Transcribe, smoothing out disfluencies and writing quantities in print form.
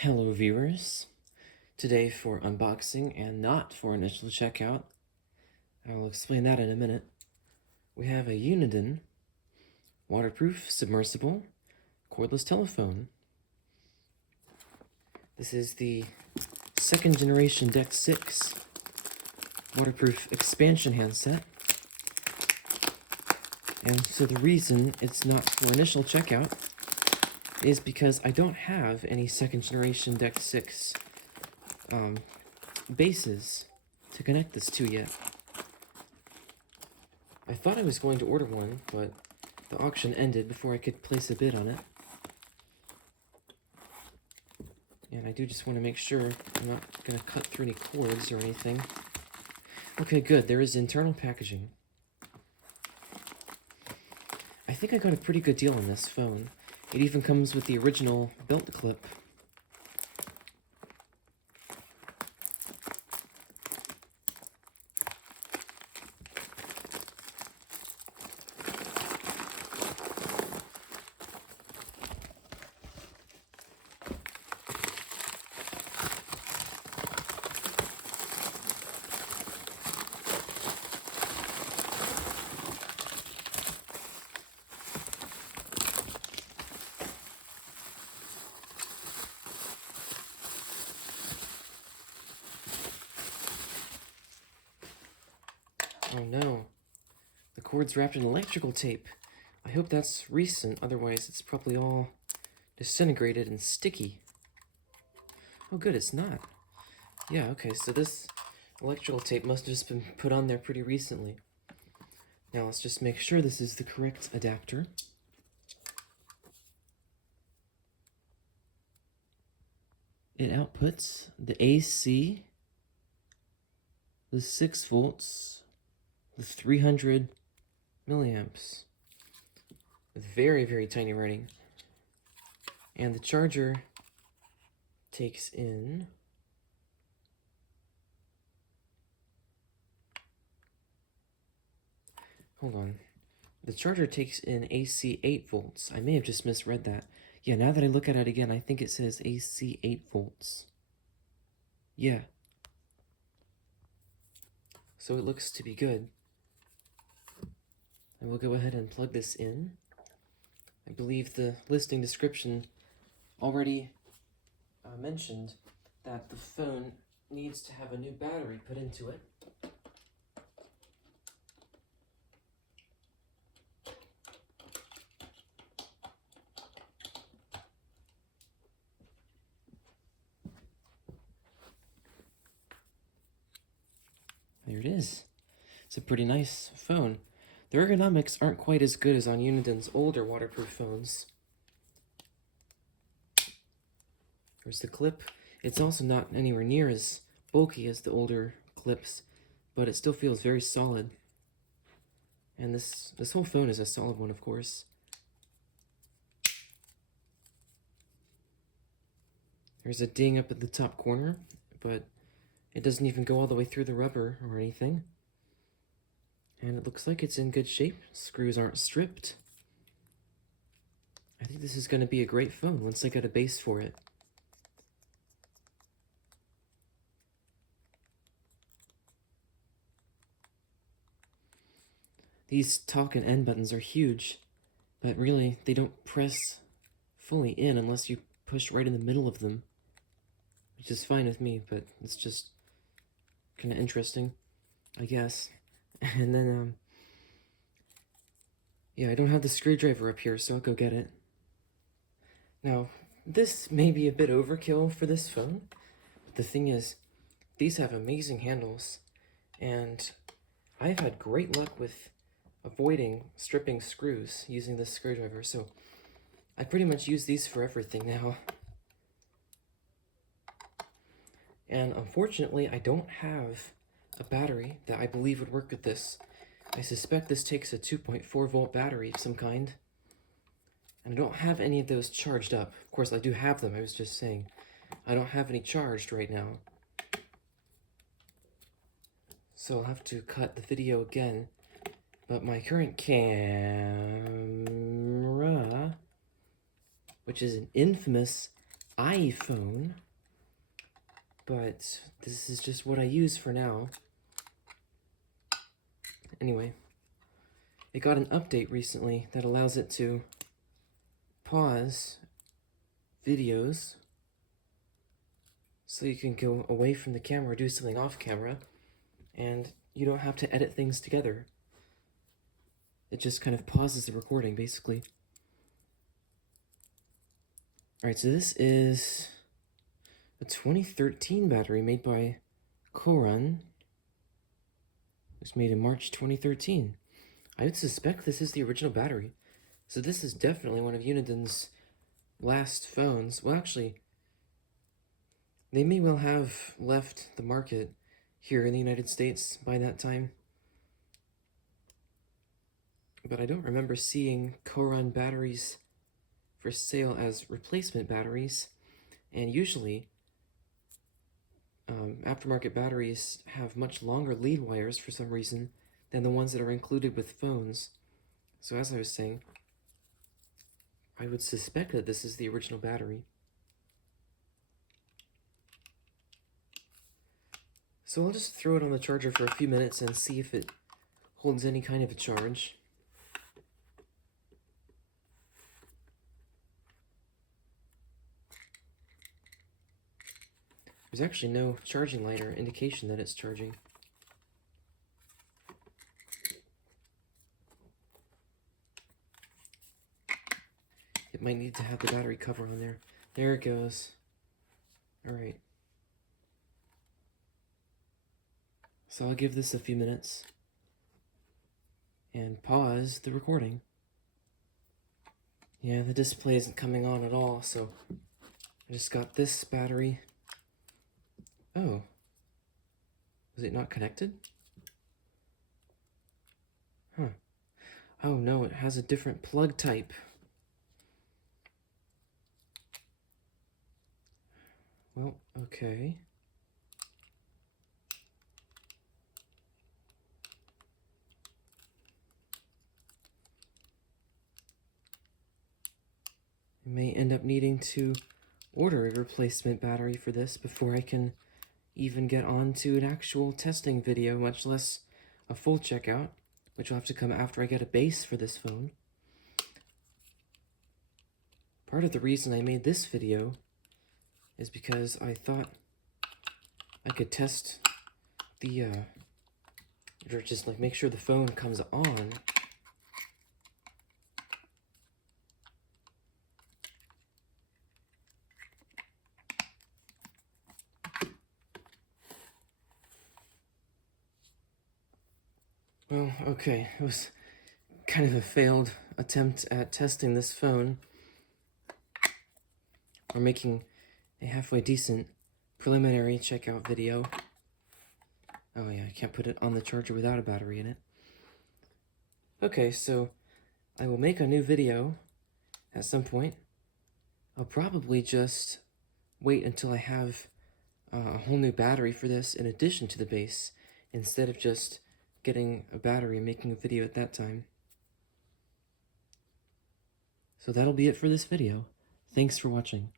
Hello viewers, today for unboxing and not for initial checkout, I will explain that in a minute. We have a Uniden waterproof submersible cordless telephone. This is the second generation DECT6 waterproof expansion handset. And so the reason it's not for initial checkout is because I don't have any second generation DECT6 bases to connect this to yet. I thought I was going to order one, but the auction ended before I could place a bid on it. And I do just want to make sure I'm not going to cut through any cords or anything. Okay, good. There is internal packaging. I think I got a pretty good deal on this phone. It even comes with the original belt clip. Oh no, the cord's wrapped in electrical tape. I hope that's recent, otherwise it's probably all disintegrated and sticky. Oh good, it's not. Yeah, okay, so this electrical tape must have just been put on there pretty recently. Now let's just make sure this is the correct adapter. It outputs the AC, the 6 volts, the 300 milliamps, with very, very tiny writing. And the charger takes in the charger takes in AC 8 volts. I may have just misread that. Yeah, now that I look at it again, I think it says AC 8 volts. Yeah. So it looks to be good. I will go ahead and plug this in. I believe the listing description already mentioned that the phone needs to have a new battery put into it. There it is. It's a pretty nice phone. The ergonomics aren't quite as good as on Uniden's older waterproof phones. There's the clip. It's also not anywhere near as bulky as the older clips, but it still feels very solid. And this whole phone is a solid one, of course. There's a ding up at the top corner, but it doesn't even go all the way through the rubber or anything. And it looks like it's in good shape. Screws aren't stripped. I think this is going to be a great phone once I get a base for it. These talk and end buttons are huge, but really they don't press fully in unless you push right in the middle of them, which is fine with me, but it's just kind of interesting, I guess. And then, yeah, I don't have the screwdriver up here, so I'll go get it. Now, this may be a bit overkill for this phone, but the thing is, these have amazing handles, and I've had great luck with avoiding stripping screws using this screwdriver, so I pretty much use these for everything now. And unfortunately, I don't have a battery that I believe would work with this. I suspect this takes a 2.4 volt battery of some kind. And I don't have any of those charged up. Of course, I do have them, I was just saying. I don't have any charged right now. So I'll have to cut the video again. But my current camera, which is an infamous iPhone, but this is just what I use for now. Anyway, it got an update recently that allows it to pause videos so you can go away from the camera or do something off camera, and you don't have to edit things together. It just kind of pauses the recording, basically. Alright, so this is a 2013 battery made by Korun. It was made in March 2013. I would suspect this is the original battery. So this is definitely one of Uniden's last phones. Well, actually, they may well have left the market here in the United States by that time. But I don't remember seeing Korun batteries for sale as replacement batteries. And usually, aftermarket batteries have much longer lead wires for some reason than the ones that are included with phones. So as I was saying, I would suspect that this is the original battery. So I'll just throw it on the charger for a few minutes and see if it holds any kind of a charge. There's actually no charging light or indication that it's charging. It might need to have the battery cover on there. There it goes. Alright. So I'll give this a few minutes and pause the recording. Yeah, the display isn't coming on at all, so I just got this battery. Oh. Was it not connected? Huh. Oh no, it has a different plug type. Well, okay. I may end up needing to order a replacement battery for this before I can even get on to an actual testing video, much less a full checkout, which will have to come after I get a base for this phone. Part of the reason I made this video is because I thought I could test the, or just like make sure the phone comes on. Well, okay, it was kind of a failed attempt at testing this phone, or making a halfway decent preliminary checkout video. Oh yeah, I can't put it on the charger without a battery in it. Okay, so I will make a new video at some point. I'll probably just wait until I have a whole new battery for this in addition to the base, instead of just getting a battery and making a video at that time. So that'll be it for this video. Thanks for watching.